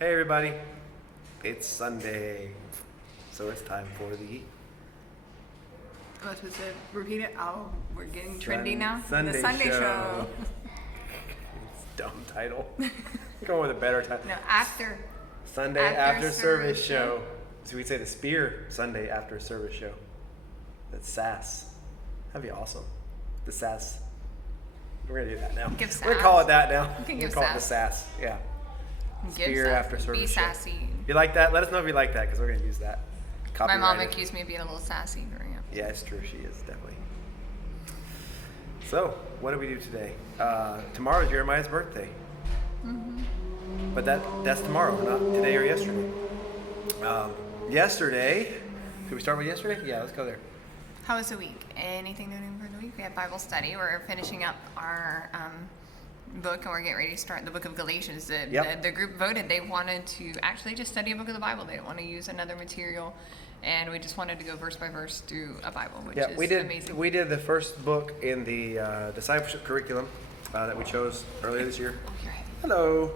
Hey everybody, it's Sunday, so it's time for the What was it? Repeat it. Oh, we're getting trendy now. Sunday The Sunday show. It's a dumb title. Go with a better title. No, after. Sunday after service show. So we say the Spear Sunday after service show. That's SASS. That'd be awesome. The SASS. We're gonna do that now. Give We're gonna call it that now. You can We're give gonna call it the sass. SASS. Yeah. Give Spear sass. after service Be show. sassy. You like that? Let us know if you like that, because we're gonna use that. My mom Copyrighted. accused me of being a little sassy growing up. Yeah, it's true. She is definitely. So, what do we do today? Tomorrow's Jeremiah's birthday. Mm-hmm. But that's tomorrow, not today or yesterday. Yesterday, should we start with yesterday? Yeah, let's go there. How was the week? Anything new for the week? We had Bible study. We're finishing up our book, and we're getting ready to start the book of Galatians. The group voted they wanted to actually just study a book of the Bible. They didn't want to use another material, and we just wanted to go verse by verse through a Bible, which is amazing. We did the first book in the discipleship curriculum that we chose earlier this year. Oh, you're right. Hello.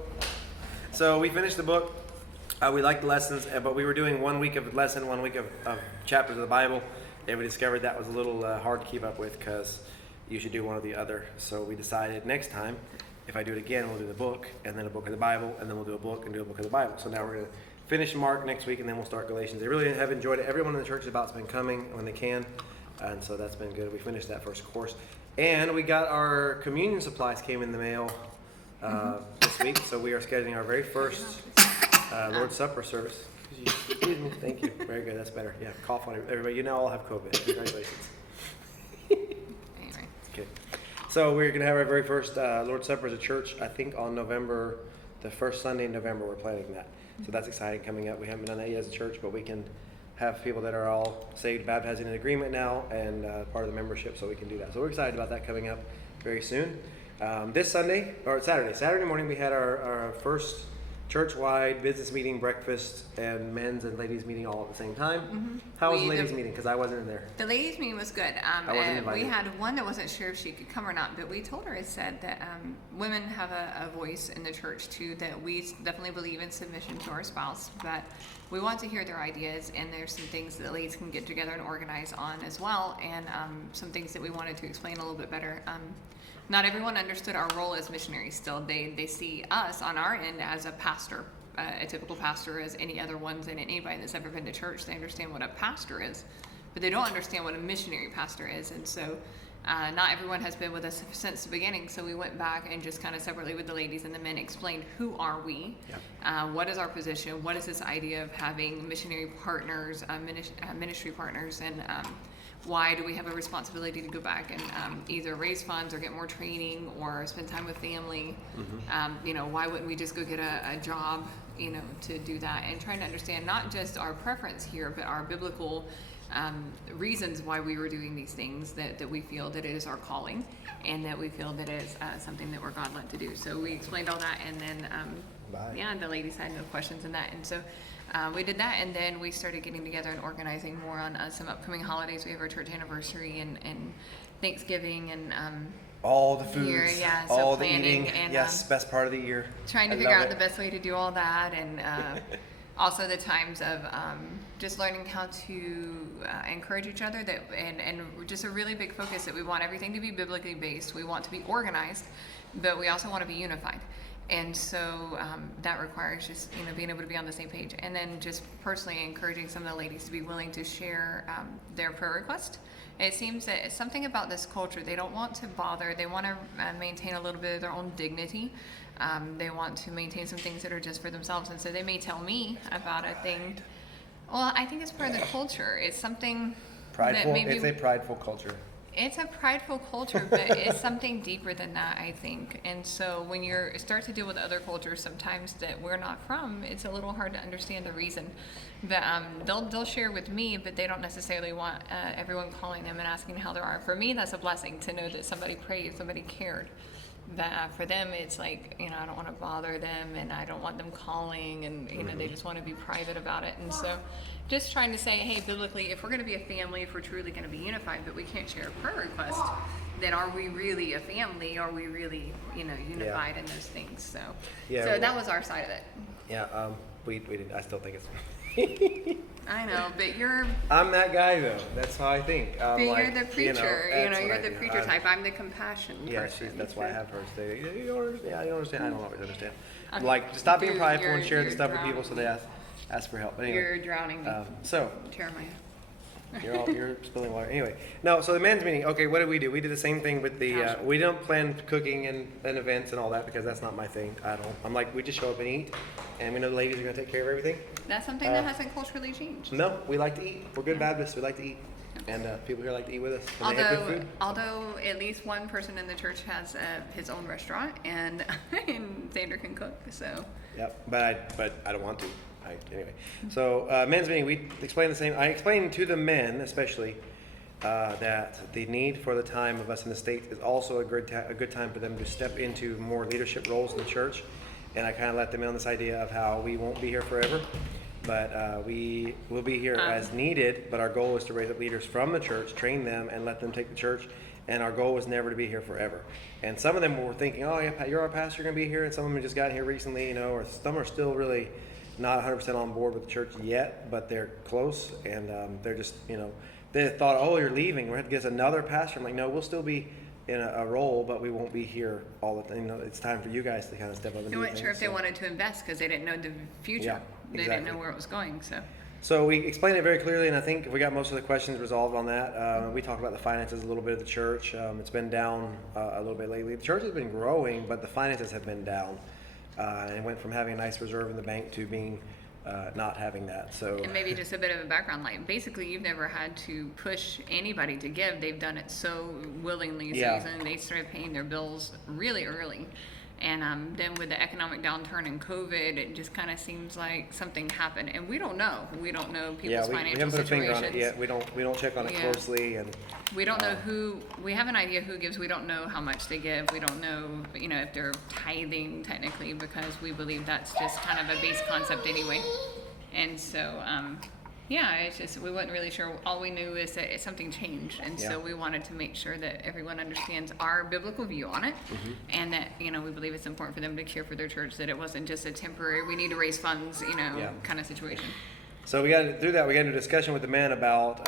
So we finished the book. We liked the lessons, but we were doing 1 week of lesson, 1 week of chapters of the Bible, and we discovered that was a little hard to keep up with because you should do one or the other. So we decided next time, if I do it again, we'll do the book, and then a book of the Bible, and then we'll do a book and do a book of the Bible. So now we're going to finish Mark next week, and then we'll start Galatians. They really have enjoyed it. Everyone in the church about's been coming when they can, and so that's been good. We finished that first course. And we got our communion supplies came in the mail this week, so we are scheduling our very first Lord's Supper service. Excuse me. Thank you. Very good. That's better. Yeah, cough on everybody. You now all have COVID. Congratulations. Anyway. Okay. So we're going to have our very first Lord's Supper as a church, I think on November, the first Sunday in November, we're planning that. So that's exciting coming up. We haven't done that yet as a church, but we can have people that are all saved, baptized in agreement now, and part of the membership, so we can do that. So we're excited about that coming up very soon. This Saturday morning, we had our first church-wide business meeting, breakfast, and men's and ladies meeting all at the same time. Mm-hmm. How was the ladies meeting? Because I wasn't in there. The ladies meeting was good. I wasn't invited. We had one that wasn't sure if she could come or not, but we told her, it said that women have a voice in the church too, that we definitely believe in submission to our spouse, but we want to hear their ideas, and there's some things that the ladies can get together and organize on as well, and some things that we wanted to explain a little bit better. Not everyone understood our role as missionaries still. They see us on our end as a pastor, a typical pastor as any other ones, and anybody that's ever been to church, they understand what a pastor is, but they don't understand what a missionary pastor is. And so not everyone has been with us since the beginning, so we went back and just kind of separately with the ladies and the men explained who are we, what is our position, what is this idea of having missionary partners, ministry partners, and why do we have a responsibility to go back and either raise funds or get more training or spend time with family? Mm-hmm. Why wouldn't we just go get a job, to do that? And trying to understand not just our preference here, but our biblical reasons why we were doing these things, that we feel that it is our calling and that we feel that it is something that we're God-led to do. So we explained all that, and then the ladies had no questions in that. And so we did that, and then we started getting together and organizing more on some upcoming holidays. We have our church anniversary and Thanksgiving and all the foods, here, so all the planning eating. and Yes, best part of the year. trying to figure out the best way to do all that, and also the times of just learning how to encourage each other, and just a really big focus that we want everything to be biblically based. We want to be organized, but we also want to be unified. And so that requires just being able to be on the same page, and then just personally encouraging some of the ladies to be willing to share their prayer request. It seems that it's something about this culture, they don't want to bother. They want to maintain a little bit of their own dignity. They want to maintain some things that are just for themselves, and so they may tell me about a thing. Well, I think it's part of the culture. It's something Prideful. that maybe It's a prideful culture. It's a prideful culture, but it's something deeper than that, I think. And so when you start to deal with other cultures sometimes that we're not from, it's a little hard to understand the reason. But they'll share with me, but they don't necessarily want everyone calling them and asking how they are. For me, that's a blessing to know that somebody prayed, somebody cared. But for them, it's like, I don't want to bother them, and I don't want them calling, and they just want to be private about it. And so just trying to say, hey, biblically, if we're going to be a family, if we're truly going to be unified, but we can't share a prayer request, then are we really a family? Are we really, unified in those things? So that was our side of it. Yeah, we didn't. I still think it's. I know, but I'm that guy though. That's how I think. but Like, you're the preacher. that's what You're I the do. preacher type. I'm the compassion Yeah, person. that's why I have her say, you don't understand. Yeah, I don't understand. I don't always understand. Okay. Like, just stop being Dude, prideful and share the you're stuff with people so they drowning ask for help. Anyway, You're drowning me. so Jeremiah. you're spilling water. Anyway, no. So the men's meeting. Okay, what did we do? We did the same thing with the. Casual. We don't plan cooking and events and all that because that's not my thing. I don't. I'm like, we just show up and eat, and we know the ladies are gonna take care of everything. That's something that hasn't culturally changed. No, we like to eat. We're good Baptists. We like to eat, and people here like to eat with us. And they have good food. Although at least one person in the church has his own restaurant, and and Xander can cook. So. Yep, but I don't want to. Anyway, so men's meeting, we explained the same. I explained to the men, especially, that the need for the time of us in the States is also a good time for them to step into more leadership roles in the church. And I kind of let them in on this idea of how we won't be here forever, but we will be here as needed. But our goal is to raise up leaders from the church, train them, and let them take the church. And our goal was never to be here forever. And some of them were thinking, oh, yeah, you're our pastor, you're going to be here. And some of them just got here recently, or some are still really not 100% on board with the church yet, but they're close. And they're just, they thought, oh, you're leaving. We're going to get us another pastor. I'm like, no, we'll still be in a role, but we won't be here all the time. It's time for you guys to kind of step up and do things. They weren't sure if they wanted to invest because they didn't know the future. Yeah, They exactly. didn't know where it was going, So we explained it very clearly, and I think we got most of the questions resolved on that. We talked about the finances a little bit of the church. It's been down a little bit lately. The church has been growing, but the finances have been down. And it went from having a nice reserve in the bank to being not having that. So And maybe just a bit of a background, like basically you've never had to push anybody to give. They've done it so willingly. Yeah. So they started paying their bills really early. And then with the economic downturn and COVID, it just kind of seems like something happened. And we don't know. We don't know people's we financial haven't put a situations. finger on it yet. We don't check on it Yeah. closely, and We don't know who, we have an idea who gives, we don't know how much they give, we don't know, if they're tithing technically, because we believe that's just kind of a base concept anyway. And so, it's just, we weren't really sure, all we knew is that something changed, and Yeah. so we wanted to make sure that everyone understands our biblical view on it, and that, we believe it's important for them to care for their church, that it wasn't just a temporary, we need to raise funds, kind of situation. so we got through that. We got into a discussion with the men about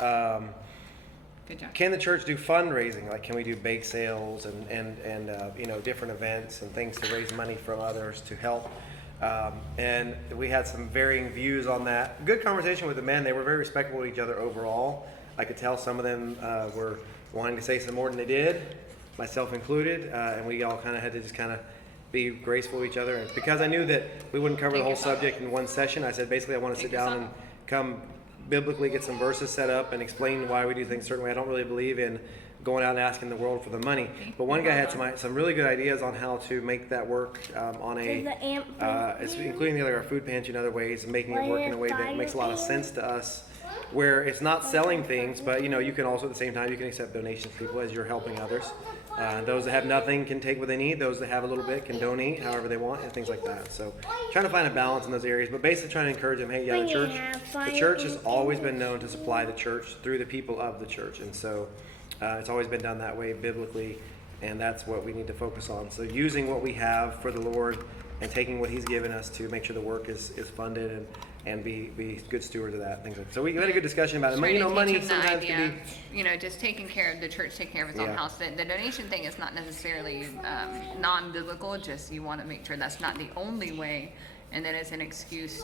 Good job. can the church do fundraising? Like, can we do bake sales and different events and things to raise money from others to help? And we had some varying views on that. Good conversation with the men. They were very respectful of each other overall. I could tell some of them were wanting to say some more than they did, myself included, and we all kind of had to just kind of be graceful with each other. And because I knew that we wouldn't cover the whole subject in one session, I said basically I want to sit down and come biblically get some verses set up and explain why we do things a certain way. I don't really believe in going out and asking the world for the money. But one guy had some really good ideas on how to make that work on including our food pantry and other ways, and making it work in a way that makes a lot of sense to us, where it's not selling things, but you can also at the same time you can accept donations from people as you're helping others. Those that have nothing can take what they need. Those that have a little bit can donate however they want and things like that. So trying to find a balance in those areas, but basically trying to encourage them, hey, the church has always been known to supply the church through the people of the church. And so it's always been done that way biblically, and that's what we need to focus on. So using what we have for the Lord and taking what He's given us to make sure the work is funded and be good stewards of that. Things like that. So we had a good discussion about it. Money sometimes can be, just taking care of the church, taking care of its own Yeah. house. The donation thing is not necessarily non-biblical. Just you want to make sure that's not the only way, and that it's an excuse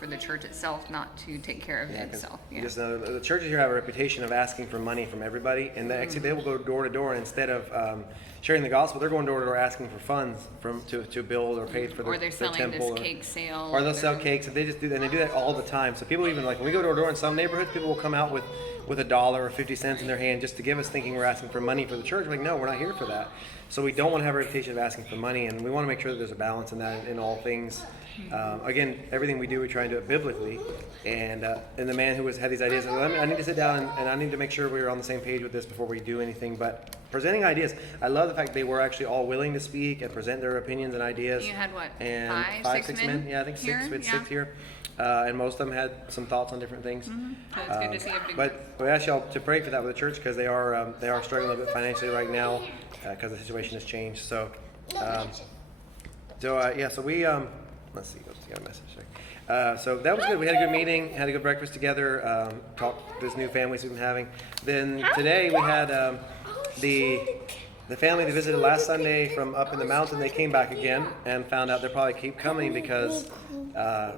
for the church itself not to take care of itself. Yeah. Just the churches here have a reputation of asking for money from everybody, and actually they will go door to door, and instead of sharing the gospel, they're going door to door asking for funds to build or pay for Or they're the selling temple, this cake sale. or they'll sell cakes, and they just do that. And they do that all the time. So people even, like, when we go door to door in some neighborhoods, people will come out with $1 or 50 cents in their hand just to give us, thinking we're asking for money for the church. We're like, no, we're not here for that. So we don't want to have a reputation of asking for money, and we want to make sure that there's a balance in that in all things. Again, everything we do, we try and do it biblically. And the man who had these ideas, I need to sit down and I need to make sure we're on the same page with this before we do anything. But presenting ideas, I love the fact they were actually all willing to speak and present their opinions and ideas. You had what? And five, six men? Yeah, I think here? six. We had Yeah. 6 here. And most of them had some thoughts on different things. So it's good to see a big But we ask y'all to pray for that with the church, because they are struggling a little bit financially right now because the situation has changed. So, so we let's see. Let's get a message. So that was good. We had a good meeting. Had a good breakfast together. Talked to this new families we've been having. Then today we had the family that visited last Sunday from up in the mountain. They came back again and found out they'll probably keep coming because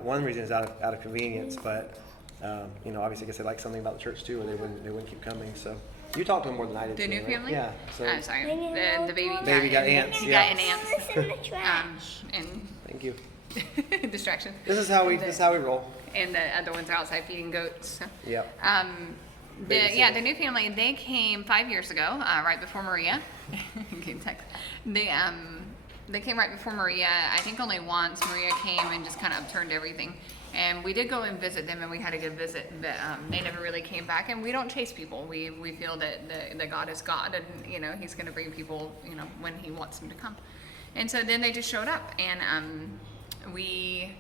one reason is out of convenience, but obviously I guess they like something about the church too, or they wouldn't keep coming. So you talked to them more than I did. The new family? Yeah. So I'm sorry. The baby got ants. Yeah. Got an ants. And Thank you. distraction. This is how we roll. And the other ones are outside feeding goats. So. Yep. The new family, they came 5 years ago, right before Maria. They came right before Maria. I think only once Maria came and just kind of upturned everything. And we did go and visit them, and we had a good visit, but they never really came back. And we don't chase people. We feel that God is God, and He's going to bring people, when He wants them to come. And so then they just showed up, and we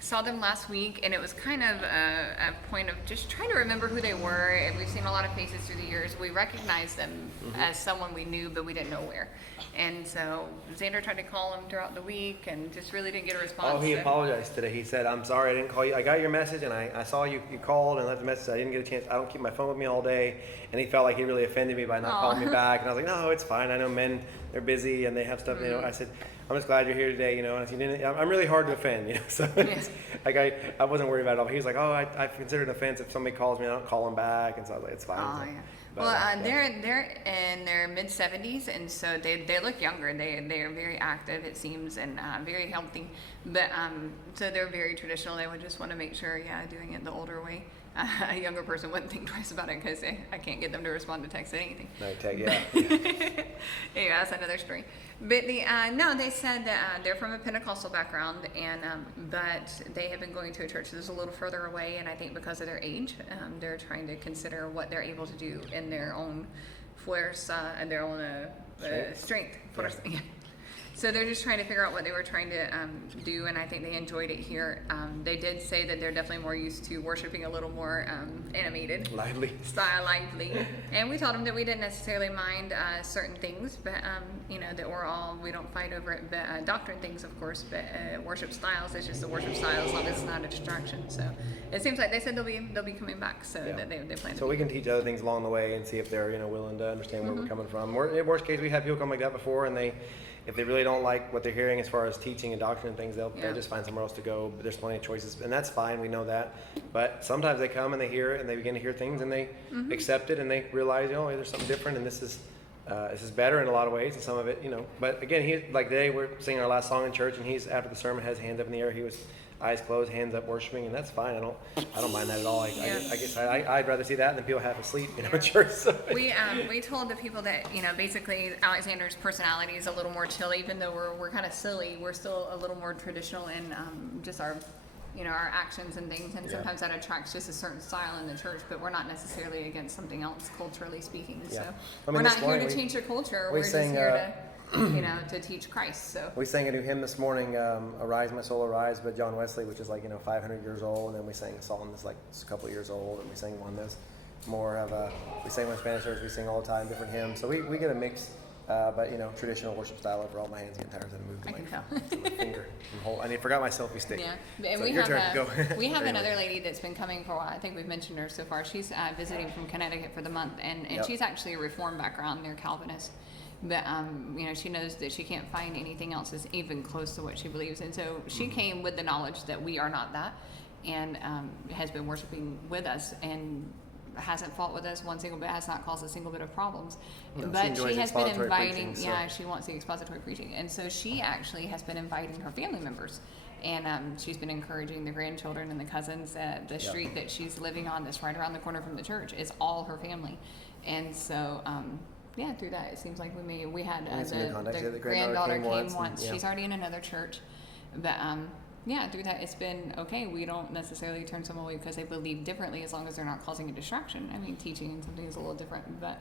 saw them last week, and it was kind of a point of just trying to remember who they were. And we've seen a lot of faces through the years. We recognized them as someone we knew, but we didn't know where. And so Xander tried to call him throughout the week and just really didn't get a response. Oh, he apologized today. He said, "I'm sorry I didn't call you. I got your message, and I saw you called and left a message. I didn't get a chance. I don't keep my phone with me all day." And he felt like he really offended me by not calling me back. And I was like, "No, it's fine. I know men, they're busy and they have stuff." I said, "I'm just glad you're here today." And if you didn't, I'm really hard to offend. So it's, like I wasn't worried about it all. He was like, "Oh, I consider it an offense if somebody calls me, I don't call them back." And so I was like, "It's fine." Oh, yeah. But, they're in their mid 70s, and so they look younger. They are very active, it seems, and very healthy. But so they're very traditional. They would just want to make sure, doing it the older way. A younger person wouldn't think twice about it because I can't get them to respond to text or anything. No, Yeah, that's another story. But they said that they're from a Pentecostal background, and but they have been going to a church that's a little further away, and I think because of their age, they're trying to consider what they're able to do in their own fuerza and their own strength. Yeah. So they're just trying to figure out what they were trying to do, and I think they enjoyed it here. They did say that they're definitely more used to worshiping a little more animated. Lively. Lively. And we told them that we didn't necessarily mind certain things, but, that we don't fight over it, but doctrine things, of course, but worship styles, it's just the worship style as long as it's not a distraction. So it seems like they said they'll be coming back, so that they plan to. So we can teach other things along the way and see if they're, willing to understand where we're coming from. In worst case, we had people come like that before, and if they really don't like what they're hearing as far as teaching and doctrine and things, they'll just find somewhere else to go. But there's plenty of choices, and that's fine. We know that. But sometimes they come and they hear it, and they begin to hear things, and they accept it, and they realize, there's something different, and this is better in a lot of ways, and some of it, But again, like today, we're singing our last song in church, and he's after the sermon has hands up in the air. He was eyes closed, hands up, worshiping, and that's fine. I don't mind that at all. I guess I'd rather see that than people half asleep, in church. So. We told the people that basically Alexander's personality is a little more chill, even though we're kind of silly. We're still a little more traditional in just our our actions and things, and sometimes that attracts just a certain style in the church, but we're not necessarily against something else culturally speaking. So we're not here to change your culture. We're just here to to teach Christ. So we sang a new hymn this morning, "Arise, My Soul, Arise," by John Wesley, which is 500 years old, and then we sang a song that's a couple of years old, and we sang one that's more of we sing in Spanish church, we sing all the time, different hymns, so we get a mix. But traditional worship style overall. My hands getting tired as I move. I can tell. My finger. I forgot my selfie stick. Yeah, and so we have another lady that's been coming for a while. I think we've mentioned her so far. She's visiting from Connecticut for the month, and she's actually a Reformed background. They're Calvinist, but she knows that she can't find anything else that's even close to what she believes, and so she came with the knowledge that we are not that, and has been worshiping with us and hasn't fought with us one single bit, has not caused a single bit of problems. But she has been inviting, she wants the expository preaching. And so she actually has been inviting her family members. And she's been encouraging the grandchildren and the cousins. The street that she's living on that's right around the corner from the church is all her family. And so, through that, it seems like we had the granddaughter came once. She's already in another church. But through that, it's been okay. We don't necessarily turn someone away because they believe differently, as long as they're not causing a distraction. I mean, teaching something is a little different, but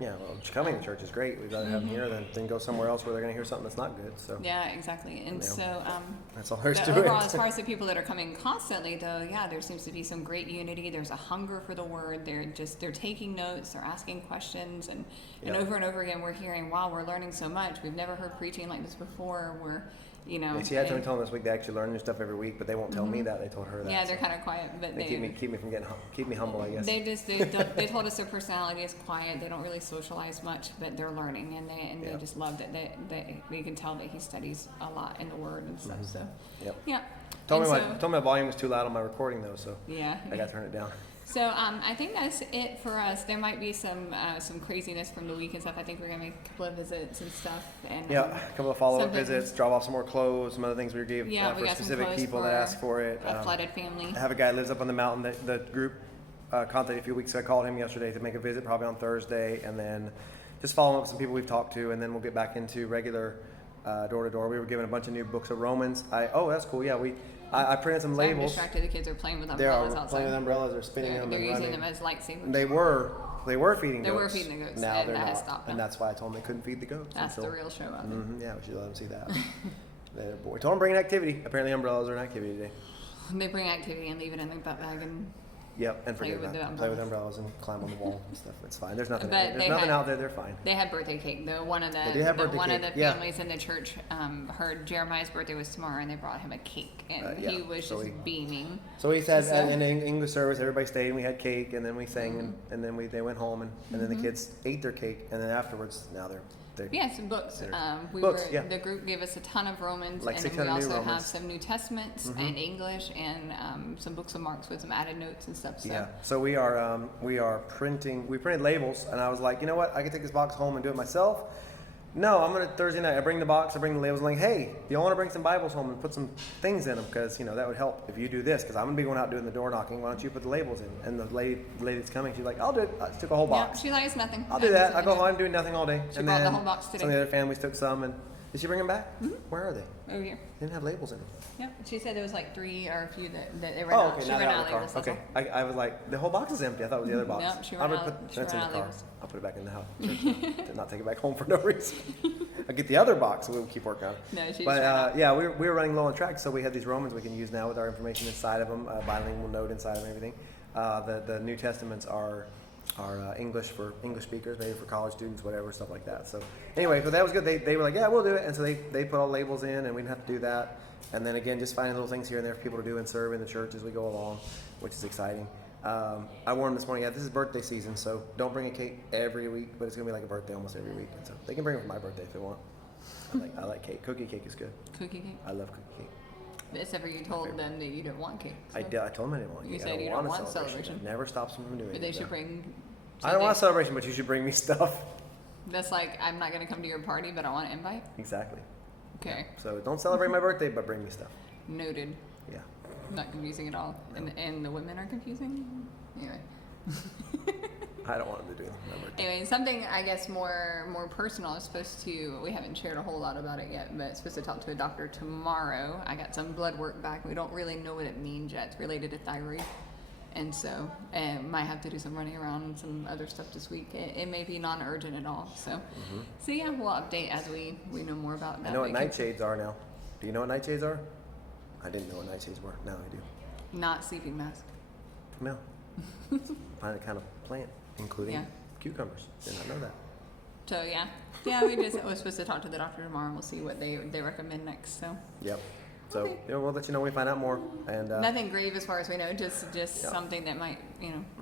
coming to church is great. We'd rather have them here than go somewhere else where they're going to hear something that's not good. So exactly. And so that's all there's to it. Overall, as far as the people that are coming constantly, though, there seems to be some great unity. There's a hunger for the word. They're taking notes. They're asking questions, and over and over again, we're hearing, "Wow, we're learning so much. We've never heard preaching like this before." you know. Yeah, she had somebody telling this week they actually learn new stuff every week, but they won't tell me that. They told her that. Yeah, they're kind of quiet, but they keep me from getting keep me humble, I guess. They told us their personality is quiet. They don't really socialize much, but they're learning, and they just love that we can tell that he studies a lot in the Word and stuff. So yeah. Told me my volume was too loud on my recording though, so yeah, I got to turn it down. So I think that's it for us. There might be some craziness from the week and stuff. I think we're gonna make a couple of visits and stuff. And a couple of follow-up visits, drop off some more clothes, some other things we gave for specific people that asked for it. A flooded family. I have a guy that lives up on the mountain that the group contacted a few weeks ago. I called him yesterday to make a visit, probably on Thursday, and then just following up with some people we've talked to, and then we'll get back into regular door-to-door. We were given a bunch of new books of Romans. That's cool. Yeah, I printed some labels. I'm distracted. The kids are playing with umbrellas outside. Playing with umbrellas. They're spinning them. They're and using running. them as lightsabers. They were feeding goats. They were feeding the goats. Now and they're that not. has stopped. And that's why I told them they couldn't feed the goats. That's the real show out there. Yeah, we should let them see that. We told them bring an activity. Apparently umbrellas are an activity today. They bring activity and leave it in their butt bag and and forget about it. Play with umbrellas and climb on the wall and stuff. It's fine. There's nothing. There's nothing out there. They're fine. They had birthday cake. One of the families in the church heard Jeremiah's birthday was tomorrow, and they brought him a cake, and he was just beaming. So he said in the English service, everybody stayed, and we had cake, and then we sang, and then they went home, and then the kids ate their cake, and then afterwards, now they're some books. The group gave us a ton of Romans, like, and then we also have some New Testaments in English and some books of Mark's with some added notes and stuff. So we are printing. We printed labels, and I was like, you know what? I can take this box home and do it myself. No, I'm gonna Thursday night. I bring the box. I bring the labels. I'm like, hey, do y'all want to bring some Bibles home and put some things in them? Because that would help if you do this. Because I'm gonna be going out doing the door knocking. Why don't you put the labels in? And the lady that's coming, she's like, I'll do it. I just took a whole box. Yeah, she likes nothing. I'll do that. I go home doing nothing all day. She brought the whole box today. Some of the other families took some, and did she bring them back? Mm-hmm. Where are they? Over here. They didn't have labels in them. Yep. She said there was like 3 or a few that they ran out. Okay, She now ran they're out of labels. Okay, I was like, the whole box is empty. I thought it was the other box. Nope, she ran out. That's in the car. I'll put it back in the house. Did not take it back home for no reason. I'll get the other box and we'll keep working on it. No, she's we were running low on tracks, so we had these Romans we can use now with our information inside of them, bilingual note inside of everything. The New Testaments are English for English speakers, maybe for college students, whatever, stuff like that. So anyway, but that was good. They were like, yeah, we'll do it. And so they put all labels in, and we didn't have to do that. And then again, just finding little things here and there for people to do and serve in the church as we go along, which is exciting. I warned them this morning, this is birthday season, so don't bring a cake every week, but it's going to be like a birthday almost every week. And so they can bring it for my birthday if they want. I like cake. Cookie cake is good. Cookie cake? I love cookie cake. Except for you told them that you didn't want cake. So. I told them I didn't want cake. You said you don't want celebration. It never stops them from doing it. But they should bring... I don't want a celebration, but you should bring me stuff. That's like, I'm not going to come to your party, but I want an invite? Exactly. Okay. Yeah. So don't celebrate my birthday, but bring me stuff. Noted. Yeah. Not confusing at all. No. And the women are confusing? Anyway. I don't want them to do my birthday. Anyway, something I guess more personal. I was supposed to, we haven't shared a whole lot about it yet, but supposed to talk to a doctor tomorrow. I got some blood work back. We don't really know what it means yet. It's related to thyroid. And so might have to do some running around and some other stuff this week. It may be non-urgent at all. So so yeah, we'll update as we know more about that. I know what nightshades are now. Do you know what nightshades are? I didn't know what nightshades were. Now I do. Not sleeping mask. No. Find a kind of plant, including cucumbers. Did not know that. So yeah, we're supposed to talk to the doctor tomorrow, and we'll see what they recommend next. So. Yep. So we'll let you know when we find out more. And nothing grave as far as we know, just something that might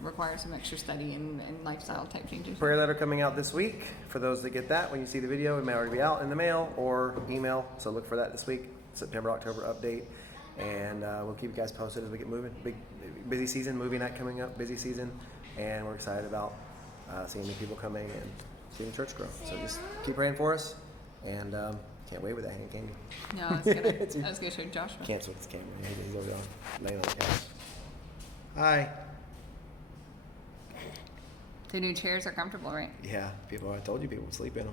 require some extra study and lifestyle type changes. Prayer letter coming out this week. For those that get that, when you see the video, it may already be out in the mail or email. So look for that this week. September, October update, and we'll keep you guys posted as we get moving. Big busy season, movie night coming up, busy season, and we're excited about seeing new people coming and seeing the church grow. So just keep praying for us, and can't wait with that hand, can you? No, I was gonna show Joshua. Can't switch this camera. He's over there laying on the couch. Hi. The new chairs are comfortable, right? Yeah, I told you people would sleep in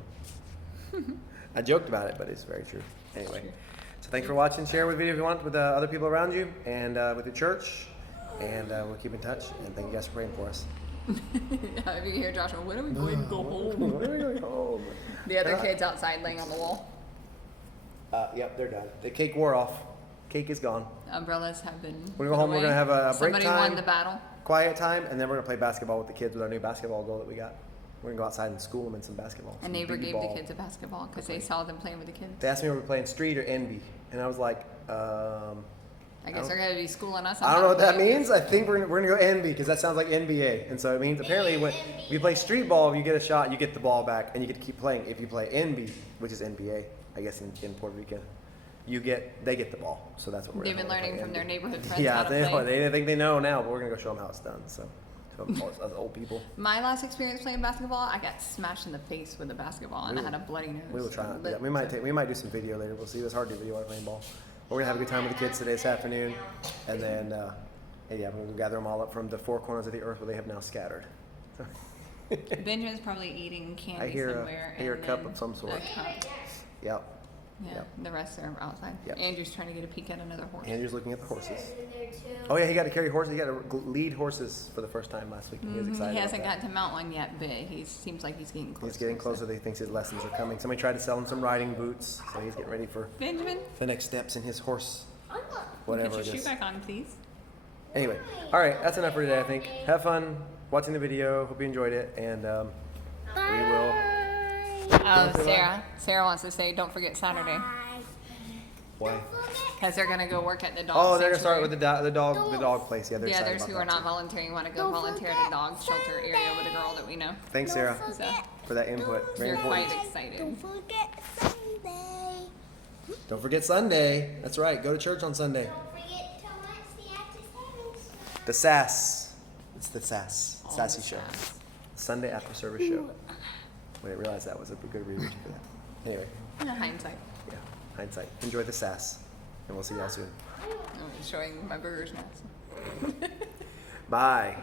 them. I joked about it, but it's very true. Anyway. True. So thanks for watching. Share with video if you want with other people around you and with the church. And we'll keep in touch. And thank you guys for praying for us. If you hear Joshua, when are we going to go home? When are we going home? The other kids outside laying on the wall. Yep, they're done. The cake wore off. Cake is gone. Umbrellas have been. When we go home, we're going to have a break time. Somebody won the battle. Quiet time. And then we're going to play basketball with the kids with our new basketball goal that we got. We're gonna go outside and school them in some basketball. A some neighbor BB gave ball. the kids a basketball because they saw them playing with the kids. They asked me if we were playing street or NB, and I was like, I guess they're gonna be schooling us. On I don't how know to what that play. means. I think we're gonna go NB because that sounds like NBA, and so it means apparently when you play street ball, you get a shot, you get the ball back, and you get to keep playing. If you play NB, which is NBA, I guess in Puerto Rico, they get the ball. So that's what we're. They've been gonna play learning from NB. their neighborhood friends Yeah, how to play. they think they know now, but we're gonna go show them how it's done. So us old people. My last experience playing basketball, I got smashed in the face with a baskbasketball and I had a bloody nose. We will try. But- Yeah, we might do some video later. We'll see. It's hard to do video while playing ball. But we're gonna have a good time with the kids today, this afternoon, and then we're gonna gather them all up from the four corners of the earth where they have now scattered. Benjamin's probably eating candy I hear somewhere. a and cup then of some sort. a cup. Yep. Yeah, Yep. the rest are outside. Yep. Andrew's trying to get a peek at another horse. Andrew's looking at the horses. Oh yeah, he got to carry horses. He got to lead horses for the first time last week. And he was excited. He hasn't about that. gotten to mount one yet, but he seems like he's getting closer. He's getting closer. He thinks his lessons are coming. Somebody tried to sell him some riding boots, so he's getting ready for Benjamin, the next steps in his horse, put whatever your it shoe is. back on, please. Anyway, all right, that's enough for today. I think. Have fun watching the video. Hope you enjoyed it, and we will. Sarah wants to say, don't forget Saturday. Why? Because they're going to go work at the dog Oh, they're gonna sanctuary. start with the dog place. Yeah, they're The excited others about who that are not too. volunteering want to go volunteer at the dog shelter area with a girl that we know. Thanks, Sarah, So for that input. Very they're important. quite excited. Don't forget Sunday. Don't forget Sunday. That's right. Go to church on Sunday. Don't forget to watch the after service. The SASS. It's the SASS. All Sassy the show. sass. Sunday after service show. We didn't realize that was a good research for that. Anyway, Hindsight. yeah. Hindsight. Enjoy the SASS. And we'll see y'all soon. I'm showing my burgers now. Bye.